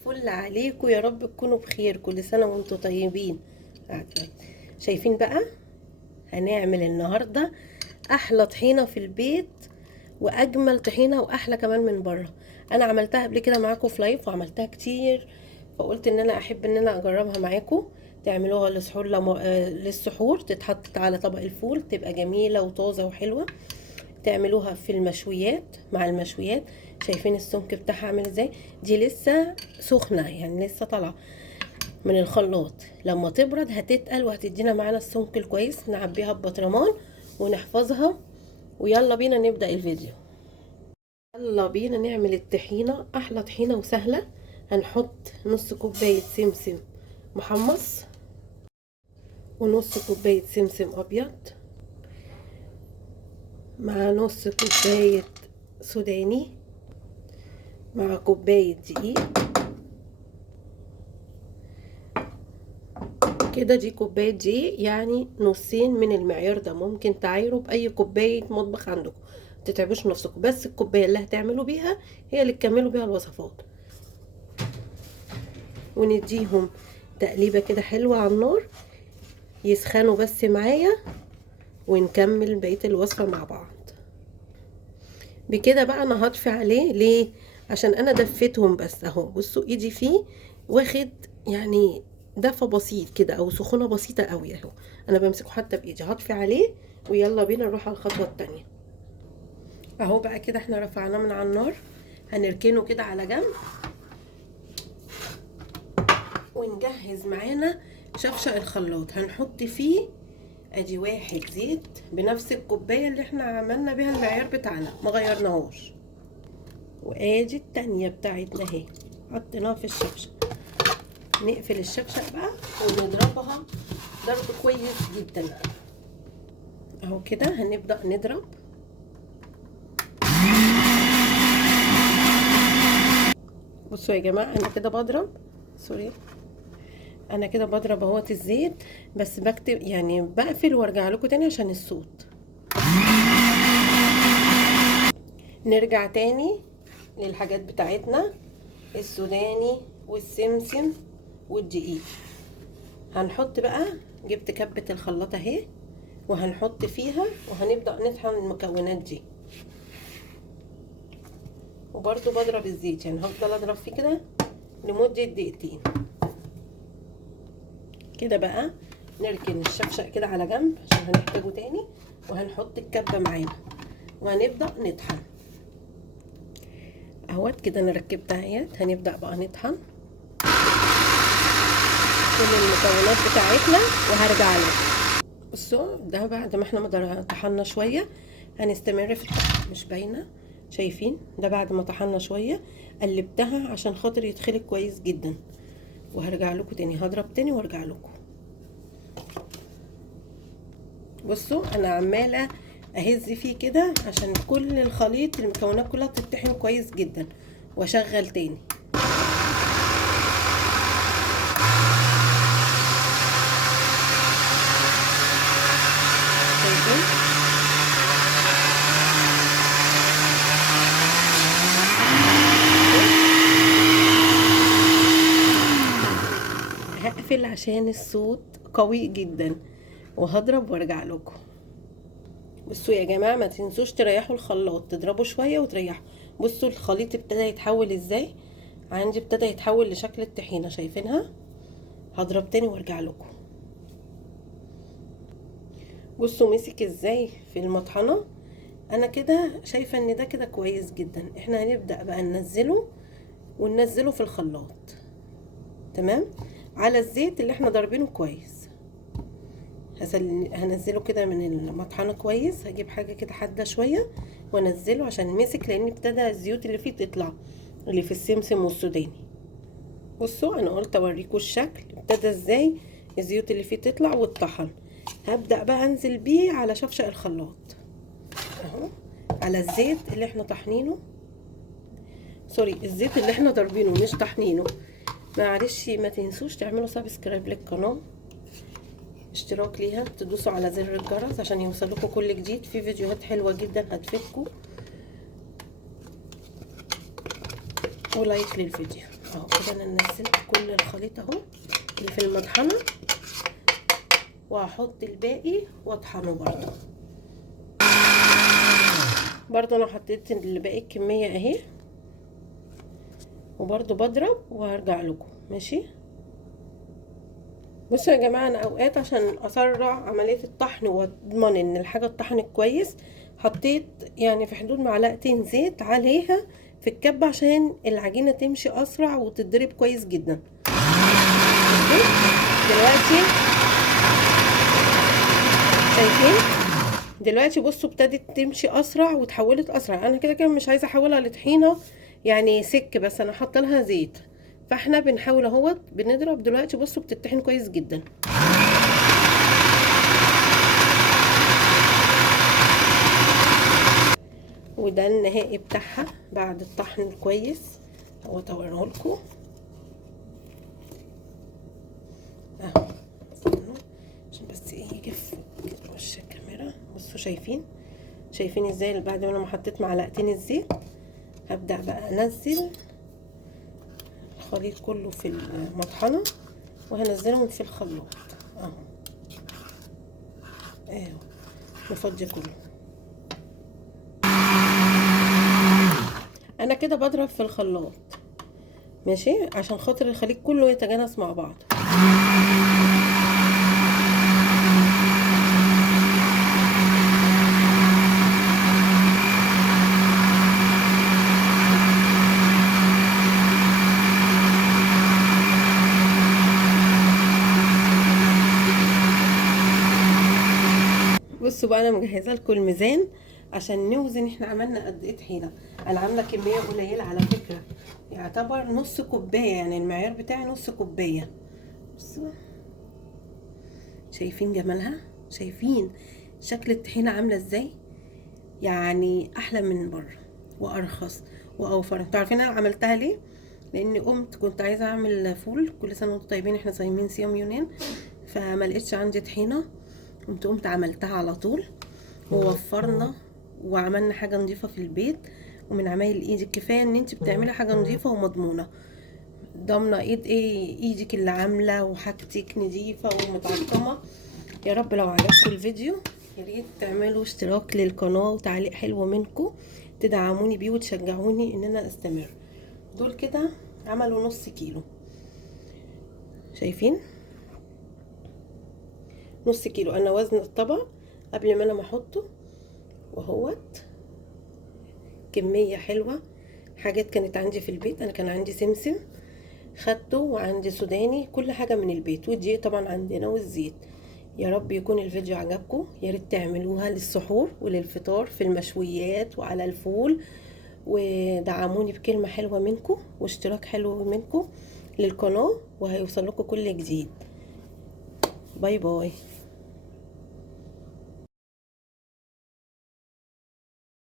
الفل عليكم، يا رب تكونوا بخير. كل سنة وانتم طيبين. شايفين بقى هنعمل النهاردة احلى طحينة في البيت، واجمل طحينة، واحلى كمان من بره. انا عملتها قبل كده معاكم في لايف وعملتها كتير، فقلت ان انا احب ان انا اجربها معاكم. تعملوها للسحور للسحور، تتحط على طبق الفول، تبقى جميلة وطازة وحلوة. تعملوها في المشويات، مع المشويات. شايفين السمك بتاعها عامل ازاي؟ دي لسه سخنه، يعني لسه طالعه من الخلاط. لما تبرد هتتقل وهتدينا معانا السمك الكويس. نعبيها ببطرمان ونحفظها. ويلا بينا نبدا الفيديو. يلا بينا نعمل الطحينه، احلى طحينه وسهله. هنحط نص كوبايه سمسم محمص، ونص كوبايه سمسم ابيض، مع نص كوبايه سوداني، مع كوباية دقيق كده. دي كوباية دقيق، يعني نصين من المعيار ده. ممكن تعايروا بأي كوباية مطبخ عندكم، متتعبوش نفسكم، بس الكوباية اللي هتعملوا بيها هي اللي تكملوا بيها الوصفات. ونديهم تقليبة كده حلوة على النار، يسخنوا بس معايا، ونكمل بقية الوصفة مع بعض. بكده بقى انا هطفي عليه. ليه؟ عشان انا دفيتهم بس اهو. بصوا ايدي فيه واخد يعني دفى بسيط كده، او سخونه بسيطه قوي اهو. انا بمسكه حتى بايدي. هطفي عليه ويلا بينا نروح على الخطوه التانية. اهو بقى كده احنا رفعناه من على النار. هنركنه كده على جنب، ونجهز معانا شفشق الخلاط. هنحط فيه ادي واحد زيت بنفس الكوبايه اللي احنا عملنا بيها المعيار بتاعنا، ما غيرناهوش. وادي التانية بتاعتنا اهي، حطيناها في الشفشق. نقفل الشفشق بقى ونضربها ضرب كويس جدا اهو كده. هنبدأ نضرب. بصوا يا جماعة، انا كده بضرب، سوري، انا كده بضرب اهوت الزيت، بس بكتب يعني بقفل وارجع لكم تاني عشان الصوت. نرجع تاني للحاجات بتاعتنا، السوداني والسمسم والدقيق. هنحط بقى، جبت كبة الخلاط اهي، وهنحط فيها وهنبدأ نطحن المكونات دي. وبرضو بضرب الزيت، يعني هفضل اضرب فيه كده لمدة دقيقتين كده. بقى نركن الشفشق كده على جنب عشان هنحتاجه تاني، وهنحط الكبة معانا وهنبدأ نطحن اهوت كده. انا ركبتها اهيت. هنبدأ بقى نطحن كل المكونات بتاعتنا وهرجع لكم. بصوا ده بعد ما احنا طحنا شويه، هنستمر في الطحن. مش باينه؟ شايفين ده بعد ما طحنا شويه. قلبتها عشان خاطر يتخلق كويس جدا، وهرجع لكم تاني. هضرب تاني وارجع لكم. بصوا انا عماله اهز فيه كده عشان كل الخليط، المكونات كلها تتطحن كويس جدا، واشغل تاني. هقفل عشان الصوت قوي جدا، وهضرب وارجع لكم. بصوا يا جماعه، ما تنسوش تريحوا الخلاط، تضربوا شويه وتريحوا. بصوا الخليط ابتدى يتحول ازاي عندي، ابتدى يتحول لشكل الطحينه، شايفينها؟ هضرب تاني وارجع لكم. بصوا مسك ازاي في المطحنه. انا كده شايفه ان ده كده كويس جدا. احنا هنبدا بقى ننزله، وننزله في الخلاط تمام على الزيت اللي احنا ضاربينه كويس. هنزله كده من المطحنه كويس. هجيب حاجه كده حاده شويه وانزله عشان مسك، لان ابتدى الزيوت اللي فيه تطلع، اللي في السمسم والسوداني. بصوا انا قلت اوريكم الشكل ابتدى ازاي الزيوت اللي فيه تطلع والطحن. هبدا بقى انزل بيه على شفشق الخلاط اهو، على الزيت اللي احنا طحنينه. سوري، الزيت اللي احنا ضاربينه مش طحنينه. معلش، ما تنسوش تعملوا سبسكرايب للقناه، اشتراك ليها، تدوسوا على زر الجرس عشان يوصلكوا كل جديد. في فيديوهات حلوة جدا هتفيدكم، ولايك للفيديو. اهو كده انا نزلت كل الخليط اهو اللي في المطحنه، وهحط الباقي واطحنه برضو انا حطيت باقي الكميه اهي، وبرضو بضرب وهرجع لكم ماشي. بصوا يا جماعه، انا اوقات عشان اسرع عمليه الطحن واضمن ان الحاجه اتطحنت كويس، حطيت يعني في حدود معلقتين زيت عليها في الكبه عشان العجينه تمشي اسرع وتتضرب كويس جدا. دلوقتي شايفين؟ دلوقتي بصوا ابتدت تمشي اسرع وتحولت اسرع. انا كده كده مش عايزه احولها لطحينه يعني سك، بس انا حاطه لها زيت، فاحنا بنحاول اهوت بنضرب. دلوقتي بصوا بتطحن كويس جدا. وده النهائي بتاعها بعد الطحن الكويس اهوت، اوريه لكم اهو عشان بس ايه يجي في وش الكاميرا. بصوا شايفين ازاي بعد ما انا حطيت معلقتين الزيت هبدأ بقى انزل الخليط كله في المطحنة وهنزلهم في الخلاط اهو نفضي كله. انا كده بضرب في الخلاط ماشي عشان خاطر الخليط كله يتجانس مع بعض. بصوا بقى، انا مجهزه لكم الميزان عشان نوزن احنا عملنا قد ايه طحينه. انا عامله كميه قليله على فكره، يعتبر نص كوبايه، يعني المعيار بتاعي نص كوبايه. بصوا شايفين جمالها؟ شايفين شكل الطحينه عامله ازاي؟ يعني احلى من بره وارخص واوفر. انتوا عارفين انا عملتها ليه؟ لاني كنت عايزه اعمل فول. كل سنه وانتم طيبين، احنا صايمين صيام يونان، فما لقيتش عندي طحينه، قمت عملتها على طول ووفرنا وعملنا حاجه نظيفه في البيت. ومن عمايل ايدك كفايه ان انت بتعملي حاجه نظيفه ومضمونه، ضامنه ايدك اللي عامله وحاجتك نظيفه ومتعقمه. يا رب لو عجبكم الفيديو يا ريت تعملوا اشتراك للقناه وتعليق حلو منكم تدعموني بيه وتشجعوني ان انا استمر. دول كده عملوا نص كيلو، شايفين؟ نص كيلو. انا وزن الطبق قبل ما انا احطه وهوت كميه حلوه. حاجات كانت عندي في البيت، انا كان عندي سمسم خدته، وعندي سوداني، كل حاجه من البيت، والدقيق طبعا عندنا، والزيت. يا رب يكون الفيديو عجبكم. يا ريت تعملوها للسحور وللفطار في المشويات وعلى الفول، ودعموني بكلمه حلوه منكم واشتراك حلو منكم للقناه، وهيوصل لكم كل جديد. باي باي.